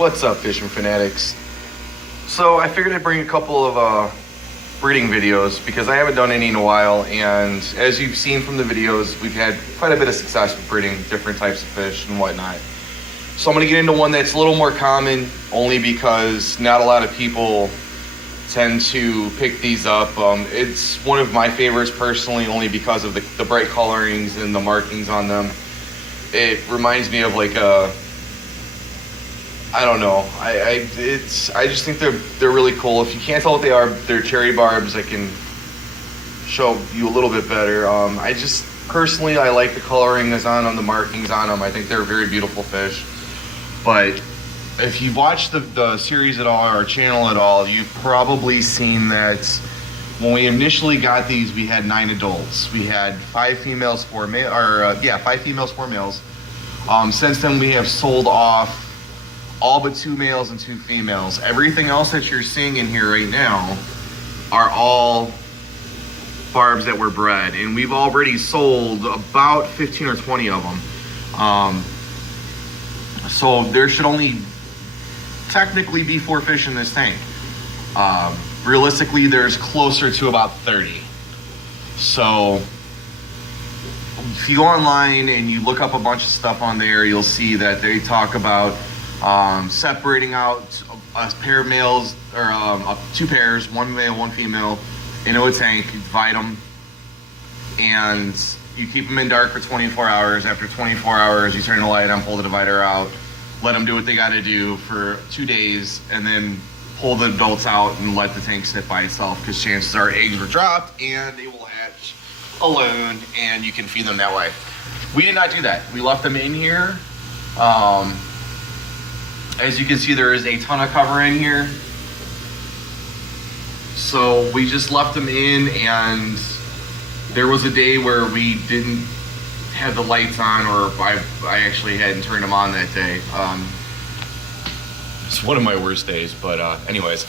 What's up, fishing fanatics? So I figured I'd bring a couple of breeding videos because I haven't done any in a while, and as you've seen from the videos, we've had quite a bit of success with breeding different types of fish and whatnot. So I'm going to get into one that's a little more common, only because not a lot of people tend to pick these up. It's one of my favorites personally, only because of the bright colorings and the markings on them. It reminds me of like a, I don't know. I just think they're really cool. If you can't tell what they are, they're cherry barbs. I can show you a little bit better. I just personally I like the coloring that's on them, the markings on them. I think they're very beautiful fish. But if you've watched the series at all, or our channel at all, you've probably seen that when we initially got these, we had 9 adults. We had 5 females, 4 males, or 5 females, 4 males. Since then, we have sold off all but 2 males and 2 females. Everything else that you're seeing in here right now are all barbs that were bred, and we've already sold about 15 or 20 of them. So there should only technically be 4 fish in this tank. Realistically, there's closer to about 30. So if you go online and you look up a bunch of stuff on there, you'll see that they talk about separating out a pair of males, or 2 pairs, 1 male, 1 female, into a tank. You divide them, and you keep them in dark for 24 hours. After 24 hours, you turn the light on, pull the divider out, let them do what they got to do for 2 days, and then pull the adults out and let the tank sit by itself, because chances are eggs were dropped and they will hatch alone, and you can feed them that way. We did not do that. We left them in here. As you can see, there is a ton of cover in here. So we just left them in, and there was a day where we didn't have the lights on, or I actually hadn't turned them on that day. It's one of my worst days, but anyways.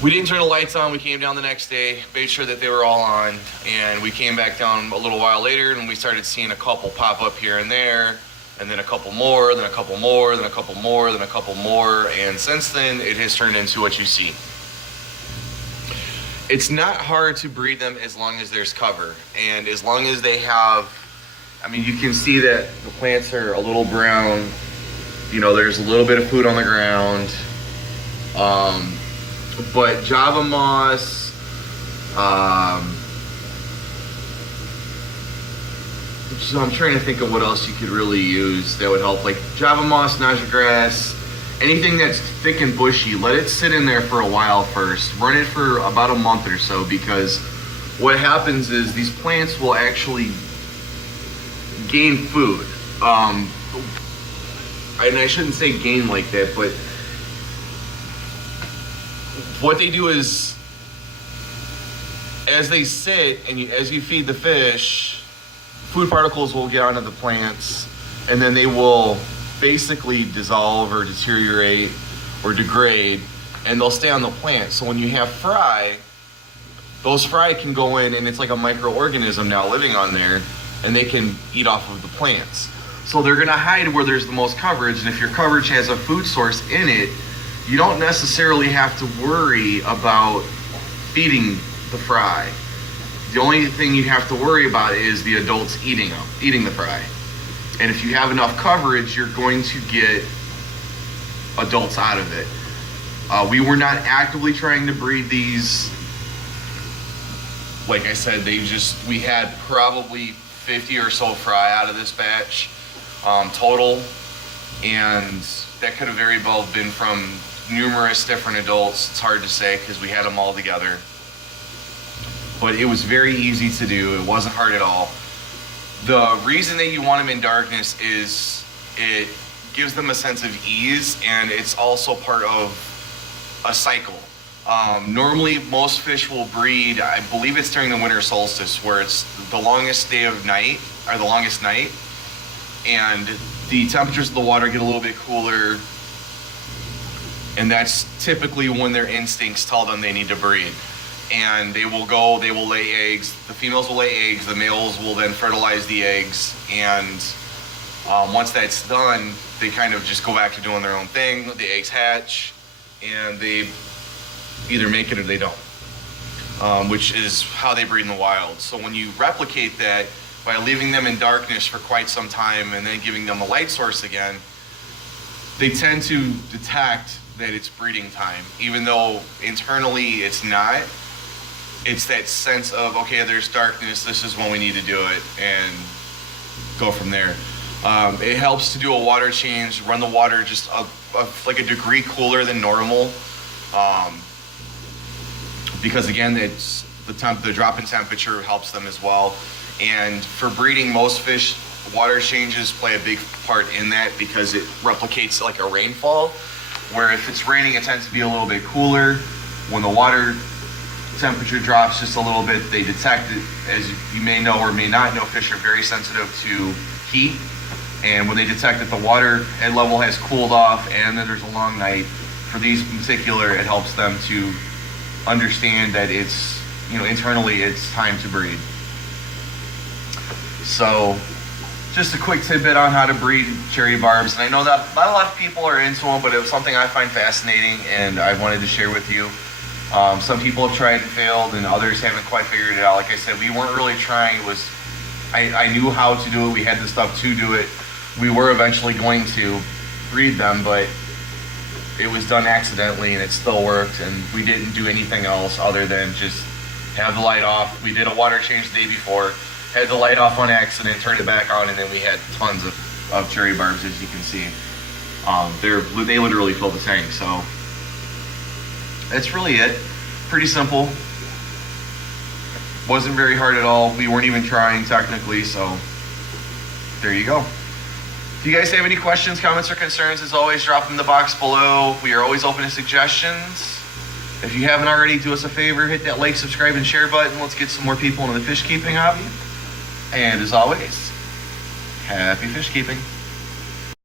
We didn't turn the lights on. We came down the next day, made sure that they were all on, and we came back down a little while later, and we started seeing a couple pop up here and there, and then a couple more, then a couple more, then a couple more, then a couple more, and since then it has turned into what you see. It's not hard to breed them as long as there's cover, and as long as they have, I mean, you can see that the plants are a little brown, you know, there's a little bit of food on the ground, but Java moss, so I'm trying to think of what else you could really use that would help, like Java moss, naja grass, anything that's thick and bushy. Let it sit in there for a while first. Run it for about a month or so, because what happens is these plants will actually gain food. And I shouldn't say gain like that, but what they do is, as they sit and as you feed the fish, food particles will get onto the plants, and then they will basically dissolve or deteriorate or degrade, and they'll stay on the plant. So when you have fry, those fry can go in, and it's like a microorganism now living on there, and they can eat off of the plants. So they're gonna hide where there's the most coverage, and if your coverage has a food source in it, you don't necessarily have to worry about feeding the fry. The only thing you have to worry about is the adults eating the fry. And if you have enough coverage, you're going to get adults out of it. We were not actively trying to breed these. Like I said, we had probably 50 or so fry out of this batch total. And that could have very well been from numerous different adults. It's hard to say because we had them all together. But it was very easy to do. It wasn't hard at all. The reason that you want them in darkness is it gives them a sense of ease, and it's also part of a cycle. Normally, most fish will breed, I believe it's during the winter solstice, where it's the longest day of night, or the longest night, and the temperatures of the water get a little bit cooler, and that's typically when their instincts tell them they need to breed. And they will lay eggs. The females will lay eggs, the males will then fertilize the eggs, and Once that's done, they kind of just go back to doing their own thing. The eggs hatch, and they either make it or they don't, which is how they breed in the wild. So when you replicate that by leaving them in darkness for quite some time and then giving them a light source again, they tend to detect that it's breeding time, even though internally it's not. It's that sense of, okay, there's darkness, this is when we need to do it, and go from there. It helps to do a water change, run the water just like a degree cooler than normal, because again, it's the drop in temperature helps them as well. And for breeding, most fish, water changes play a big part in that because it replicates like a rainfall, where if it's raining, it tends to be a little bit cooler. When the water temperature drops just a little bit, they detect it. As you may know or may not know, fish are very sensitive to heat. And when they detect that the water head level has cooled off and then there's a long night, for these in particular, it helps them to understand that it's, internally it's time to breed. So just a quick tidbit on how to breed cherry barbs. And I know that not a lot of people are into them, but it was something I find fascinating and I wanted to share with you. Some people have tried and failed, and others haven't quite figured it out. Like I said, we weren't really trying. I knew how to do it. We had the stuff to do it. We were eventually going to breed them, but it was done accidentally and it still worked, and we didn't do anything else other than just have the light off. We did a water change the day before, had the light off on accident, turned it back on, and then we had tons of cherry barbs, as you can see. They literally fill the tank, so that's really it. Pretty simple. Wasn't very hard at all. We weren't even trying technically, so there you go. If you guys have any questions, comments, or concerns, as always, drop them in the box below. We are always open to suggestions. If you haven't already, do us a favor, hit that like, subscribe, and share button. Let's get some more people into the fish keeping hobby. And as always, happy fish keeping.